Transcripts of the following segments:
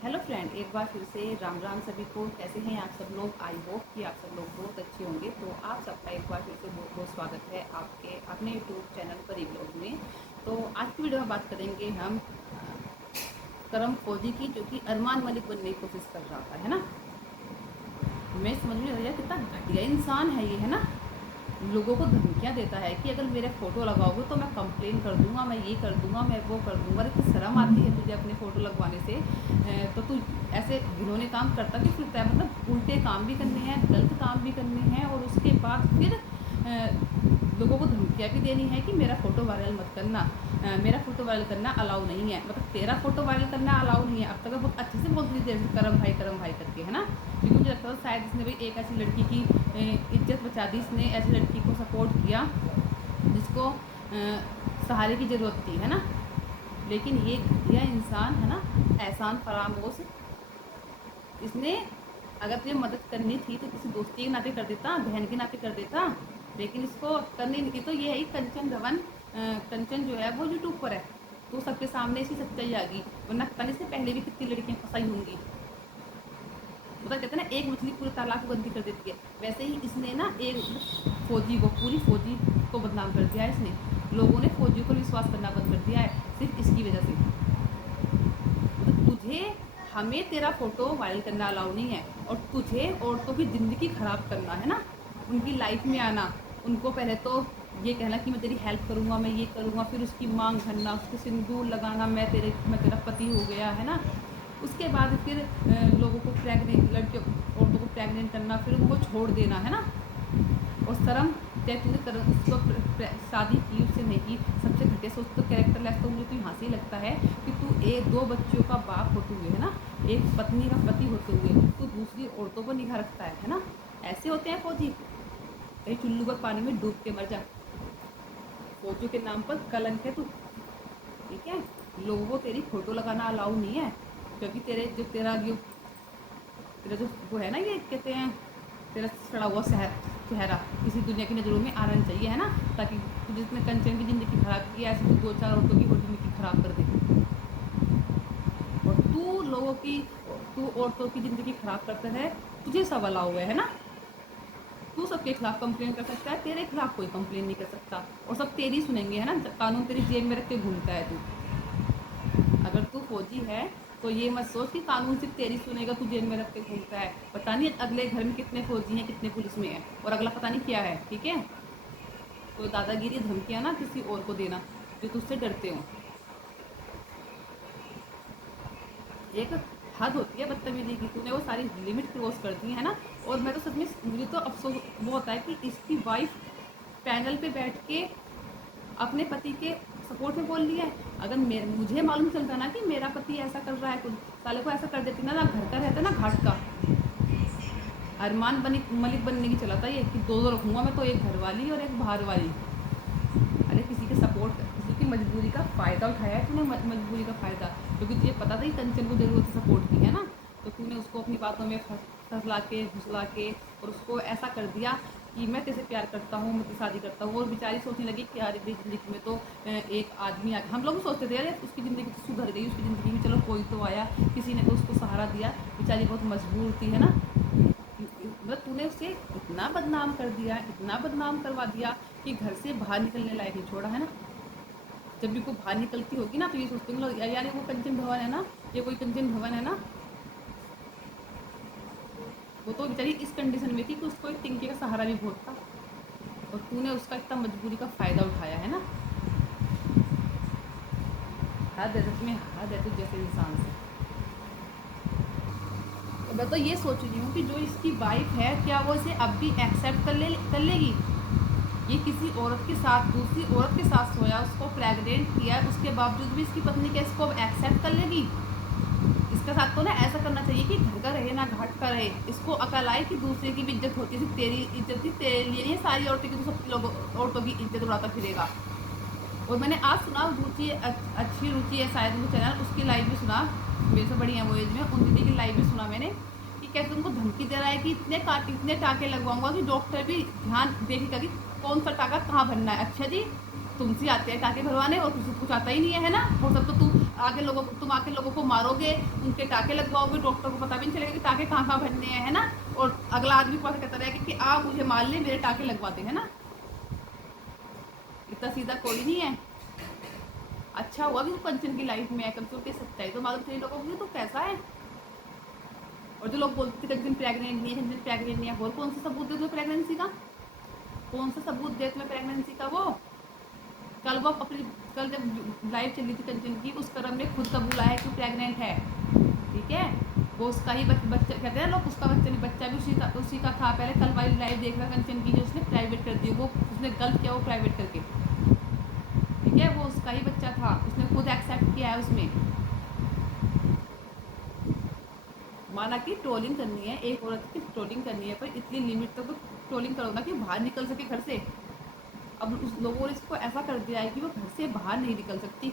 Hello friend, एक बार फिर से राम राम सभी को। कैसे हैं आप सब लोग? आई होप कि आप सब लोग बहुत अच्छे होंगे। तो आप सबका एक बार फिर से बहुत बहुत स्वागत है आपके अपने यूट्यूब चैनल पर व्लॉग में। तो आज की वीडियो में बात करेंगे हम करम फौजी की, जो कि अरमान मलिक बनने की कोशिश कर रहा था, है ना। मैं समझ में नहीं आ कितना घटिया इंसान है ये, है ना। लोगों को धमकियाँ देता है कि अगर मेरे फ़ोटो लगाओगे तो मैं कंप्लेन कर दूंगा, मैं ये कर दूंगा, मैं वो कर दूंगा। अरे तो शर्म आती है तुझे अपने फ़ोटो लगवाने से? तो तू ऐसे घिनौने काम करता क्यों फिरता है? मतलब उल्टे काम भी करने हैं, गलत काम भी करने हैं, और उसके बाद फिर लोगों को धमकियाँ भी देनी है कि मेरा फ़ोटो वायरल मत करना, मेरा फ़ोटो वायरल करना अलाउ नहीं है। मतलब तेरा फ़ोटो वायरल करना अलाउ नहीं है। अब तक बहुत अच्छे से बोलती थी देर से करम भाई करके, है ना। क्योंकि मुझे लगता था शायद इसने भाई एक ऐसी लड़की की इज्जत बचा दी। इसने ऐसी लड़की को सपोर्ट किया जिसको सहारे की ज़रूरत थी, है ना। लेकिन ये घटिया इंसान, है ना, एहसान फरामोश, इसने अगर तुझे मदद करनी थी तो किसी दोस्ती के नाते कर देता, बहन के नाते कर देता। लेकिन इसको करनी नहीं थी। तो ये है कंचन धवन। कंचन जो है वो यूट्यूब पर है, तो सबके सामने इसी सच्चाई आ गई। वरना पता नहीं इससे पहले भी कितनी लड़कियां फंसाई होंगी। मतलब कहते हैं ना, एक मछली पूरे तालाब को गंदी कर देती है। वैसे ही इसने ना एक फौजी को, पूरी फौजी को बदनाम कर दिया है इसने। लोगों ने फौजी को विश्वास करना बंद कर दिया है सिर्फ इसकी वजह से। मतलब तुझे, हमें तेरा फोटो वायरल करना अलाउ नहीं है, और तुझे औरतों की ज़िंदगी ख़राब करना, है ना, उनकी लाइफ में आना, उनको पहले तो ये कहना कि मैं तेरी हेल्प करूँगा, मैं ये करूँगा, फिर उसकी मांग भरना, उसके सिंदूर लगाना, मैं तेरा पति हो गया, है ना। उसके बाद फिर लोगों को प्रेग्नेंट, लड़कियों औरतों को प्रेग्नेंट करना, फिर उनको छोड़ देना, है ना। और शर्म, चाहे तूने कर उसको शादी की, उससे नहीं की, सबसे घटिया सोच तो कैरेक्टर लेस तो मुझे तो यहाँ से ही लगता है कि तू एक दो बच्चों का बाप होते हुए, है ना, एक पत्नी का पति होते हुए तू दूसरी औरतों पर निगाह रखता है ना। ऐसे होते हैं फौजी। कहीं चुल्लू पर पानी में डूब के मर जा। फौजियों के नाम पर कलंक है तू, ठीक है। लोगों को तेरी फोटो लगाना अलाउ नहीं है, क्योंकि तेरा जो वो है ना, ये कहते हैं, तेरा सड़ा हुआ चेहरा किसी दुनिया की नज़रों में आना चाहिए, है ना। ताकि तू जिसने कंचन की ज़िंदगी ख़राब की, ऐसे तू दो चार औरतों की और ज़िंदगी ख़राब कर दे। और तू औरतों की ज़िंदगी ख़राब करता है, तुझे सब अलाउ है ना। तू सबके खिलाफ कंप्लेन कर सकता है, तेरे खिलाफ कोई कंप्लेन नहीं कर सकता, और सब तेरी सुनेंगे, है ना। कानून तेरी जेब में रख के घूमता है तू। अगर तू फौजी है तो ये मत सोच कि कानून सिर्फ तेरी सुनेगा, तू जेल में रख के घूमता है। पता नहीं अगले घर में कितने फौजी हैं, कितने पुलिस में है, और अगला पता नहीं क्या है, ठीक है। तो दादागिरी, धमकियां ना किसी और को देना जो तुझसे डरते हो। एक हद होती है बदतमीजी की, तूने वो सारी लिमिट क्रॉस कर दी है ना। और मैं तो सच में, मुझे तो अफसोस वो होता है कि इसकी वाइफ पैनल पे बैठ के अपने पति के सपोर्ट में बोल लिया है। अगर मुझे मालूम चलता ना कि मेरा पति ऐसा कर रहा है, कुछ साले को ऐसा कर देती ना, घर का रहता ना घाट का। अरमान मलिक बनने की चला था ये कि दो दो रखूंगा मैं तो, एक घर वाली और एक बाहर वाली। अरे किसी के सपोर्ट, किसी की मजबूरी का फ़ायदा उठाया है तूने, मजबूरी का फ़ायदा। क्योंकि तुझे पता था कि कंचन को ज़रूरत है सपोर्ट की, है ना। तो तूने उसको अपनी बातों में फंसला के, घुसला के, और उसको ऐसा कर दिया कि मैं तेरे से प्यार करता हूँ, मैं शादी करता हूँ। और बेचारी सोचने लगी कि यार मेरी ज़िंदगी में तो एक आदमी आ, हम लोग सोचते थे अरे उसकी ज़िंदगी तो सुधर गई, उसकी ज़िंदगी में चलो कोई तो आया, किसी ने तो उसको सहारा दिया। बेचारी बहुत मजबूर थी, है ना। मतलब तूने उसे इतना बदनाम कर दिया, इतना बदनाम करवा दिया कि घर से बाहर निकलने लायक नहीं छोड़ा, है ना। जब भी कोई बाहर निकलती होगी ना तो ये सोचते होंगे लोग, यानी वो कंचन भवन है ना, ये कोई कंचन भवन है ना। वो तो बेचारी इस कंडीशन में थी कि उसको एक टिंके का सहारा भी बहुत था, और तूने उसका इतना मजबूरी का फ़ायदा उठाया, है ना। हद है सच में, हद है तू जैसे इंसान से। तो मैं तो ये सोच रही हूँ कि जो इसकी वाइफ है, क्या वो इसे अब भी एक्सेप्ट कर लेगी? ये किसी औरत के साथ, दूसरी औरत के साथ सोया, उसको प्रेग्नेंट किया है, उसके बावजूद भी इसकी पत्नी क्या इसको अब एक्सेप्ट कर लेगी? इसके साथ तो ना ऐसा करना चाहिए कि घर का रहे ना घाट का रहे। इसको अकल आए कि दूसरे की भी इज्जत होती है, सिर्फ तेरी इज्जत थी, तेरे लिए नहीं, सारी औरतों की, तो सब लोग औरतों की इज्जत उड़ाता फिरेगा। और मैंने आज सुना, रुचि अच्छी रुचि है शायद वो चैनल, उसकी लाइव भी सुना, मेरे से बड़ी है वो एज में, उन दीदी की लाइव भी सुना मैंने कि कैसे उनको धमकी दे रहा है कि इतने टाके लगवाऊंगा कि डॉक्टर भी ध्यान देखेगा कि कौन सा टाका कहाँ भरना है। अच्छा जी, तुमसे आते हैं टाके भरवाने और तुझसे कुछ आता ही नहीं है ना। और सब तो तू आगे लोगों तुम आके लोगों को मारोगे, उनके टाके लगवाओगे, डॉक्टर को पता भी नहीं चलेगा कि टाके कहाँ कहाँ भरने हैं, है ना। और अगला आदमी को कहता रहेगा कि आप मुझे मार ले, मेरे टाके लगवा दे, है ना। इतना सीधा कोई नहीं है। अच्छा हुआ कि कंचन की लाइफ में है, कम से कम सच्चाई तो मालूम चली लोगों को तो कैसा है। और जो लोग बोलते थे कंचन प्रेग्नेंट नहीं है, कंचन प्रेग्नेंट नहीं है, और कौन सा सबूत दे तुम्हें प्रेगनेंसी का, कौन सा सबूत दे तुम्हें प्रेगनेंसी का। वो कल जब लाइव चली थी कंचन की, उस करम ने खुद कबूला है कि प्रेग्नेंट है, ठीक है। वो उसका ही बच्चा कहते हैं लोग, उसका बच्चा भी उसी का था। पहले कल वाली लाइव देख रहा कंचन की, जो उसने प्राइवेट कर दी, वो उसने गलत किया वो प्राइवेट करके, ठीक है। वो उसका ही बच्चा था, उसने खुद एक्सेप्ट किया है उसमें। माना कि ट्रोलिंग करनी है, एक औरत की ट्रोलिंग करनी है, पर इतनी लिमिट तक तो ट्रोलिंग करो ना कि बाहर निकल सके घर से। अब उस लोगों ने इसको ऐसा कर दिया है कि वो घर से बाहर नहीं निकल सकती,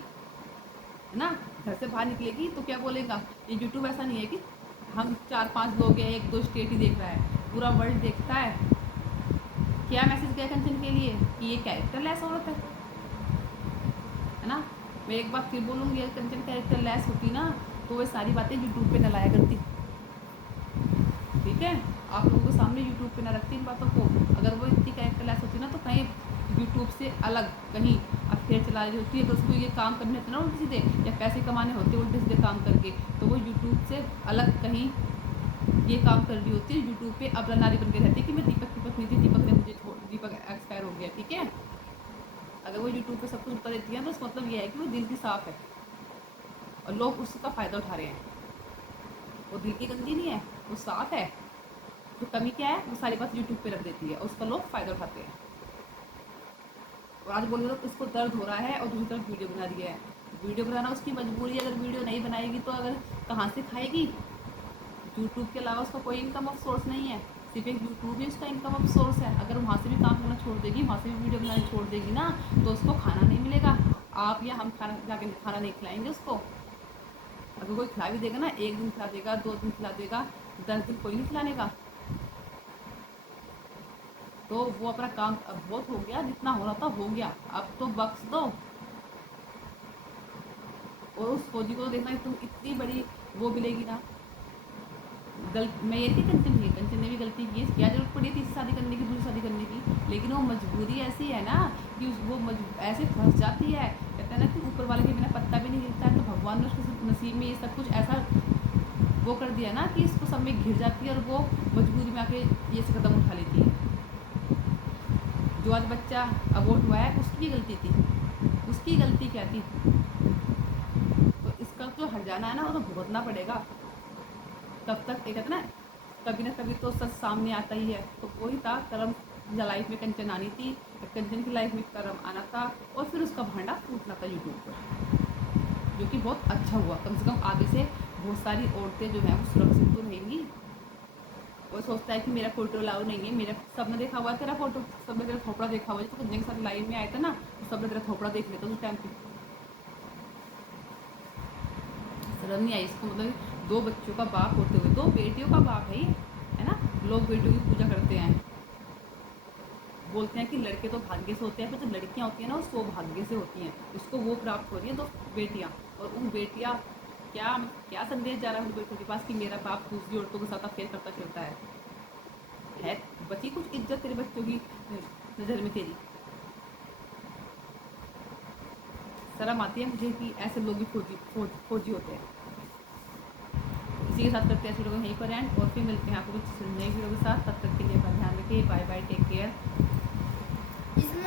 है ना। घर से बाहर निकलेगी तो क्या बोलेगा। ये यूट्यूब ऐसा नहीं है कि हम 4-5 लोग हैं, 1-2 स्टेट ही देख रहा है, पूरा वर्ल्ड देखता है। क्या मैसेज गया कंचन के लिए कि ये कैरेक्टर लेस औरत है ना। मैं एक बात फिर बोलूँगी, अगर कंचन कैरेक्टर लेस होती ना तो वो सारी बातें यूट्यूब पे न लाया करती, ठीक है। आप लोगों के सामने यूट्यूब पे ना रखती इन बातों को। अगर वो इतनी कैरेक्टर लेस होती ना तो कहीं यूट्यूब से अलग कहीं अफेयर चला रही होती है। अगर उसको ये काम करने होते ना उल्टे सीधे, या पैसे कमाने होते उल्टे सीधे काम करके, तो वो यूट्यूब से अलग कहीं ये काम कर रही होती है। यूट्यूब पे अब नारी बन के रहती है कि मैं दीपक की पत्नी थी, दीपक ने मुझे दीपक एक्सपायर हो गया, ठीक है। अगर वो यूट्यूब पे सब कुछ बता देती है तो उसका मतलब ये है कि वो दिल की साफ है और लोग उसका फ़ायदा उठा रहे हैं। वो दिल की गंदी नहीं है, वो साफ है। तो कमी क्या है, वो सारी बात यूट्यूब पे रख देती है और उसका लोग फ़ायदा उठाते हैं। और आज बोल रहे हो इसको दर्द हो रहा है और दूसरी तरफ वीडियो बना रही है। वीडियो बनाना उसकी मजबूरी है, अगर वीडियो नहीं बनाएगी तो अगर कहाँ से खाएगी। यूट्यूब के अलावा उसका कोई इनकम ऑफ सोर्स नहीं है, सिर्फ एक यूट्यूब ही उसका इनकम ऑफ सोर्स है। अगर वहाँ से भी काम करना छोड़ देगी, वहाँ से भी वीडियो बनाना छोड़ देगी ना, तो उसको खाना नहीं मिलेगा। आप या हम खाना जाके खाना नहीं खिलाएंगे उसको। अगर कोई खिला भी देगा ना, 1 दिन खिला देगा, 2 दिन खिला देगा, 10 दिन कोई नहीं खिलाने का। तो वो अपना काम अब बहुत हो गया, जितना हो रहा था हो गया, अब तो बख्श दो। और उस फौजी को तो देखना तुम इतनी बड़ी वो मिलेगी ना। मैं ये थी कंचन ने भी गलती की, क्या जरूरत पड़ी थी शादी करने की, दूसरी शादी करने की। लेकिन वो मजबूरी ऐसी है ना कि वो ऐसे फंस जाती है। कहते हैं ना कि ऊपर वाले के बिना पत्ता भी नहीं गिरता है, तो भगवान ने उसके नसीब में ये सब कुछ ऐसा वो कर दिया ना कि इसको सब में घिर जाती है और वो मजबूरी में आके ये से कदम उठा लेती है। जो आज बच्चा अबॉर्ट हुआ है उसकी गलती थी, उसकी गलती क्या थी। तो इसका जो हर्जाना है ना वो तो भुगतना पड़ेगा। तब तक एक ना कभी तो सच सामने आता ही है। तो वही था कर्म, लाइफ में कंचन आनी थी, कंचन की लाइफ में कर्म आना था, और फिर उसका भांडा फूटना था यूट्यूब पर, जो कि बहुत अच्छा हुआ। कम से कम आगे से बहुत सारी औरतें जो हैं वो सुरक्षित तो रहेंगी। वो सोचता है कि मेरा फोटो अलाउ नहीं है, मेरा सबने देखा हुआ है तेरा फोटो, सबने तेरा थोपड़ा देखा हुआ है। तो कंचन के साथ लाइव में आया था ना, तो सबने तेरा थोपड़ा देख लेता उस टाइम पे। शर्म नहीं आई इसको, मतलब 2 बच्चों का बाप होते हुए, 2 बेटियों का बाप है ना। लोग बेटियों की पूजा करते हैं, बोलते हैं कि लड़के तो भाग्य से होते हैं, पर जो लड़कियां होती हैं ना वो सौभाग्य से होती हैं। इसको वो प्राप्त हो रही है 2 बेटियां, और उन बेटियां क्या संदेश जा रहा है उन बेटियों के पास कि मेरा बाप दूसरी औरतों के साथ अफेयर करता फिरता है। बची कुछ इज्जत तेरे बच्चों की नज़र में तेरी? शर्म आती है मुझे कि ऐसे लोग भी फौजी होते हैं। इसी के साथ करते हैं वीडियो को यहीं पर एंड, और फिर मिलते हैं आपको कुछ नई वीडियो के साथ। तब तक के लिए अपना ध्यान रखिए, बाय बाय, टेक केयर।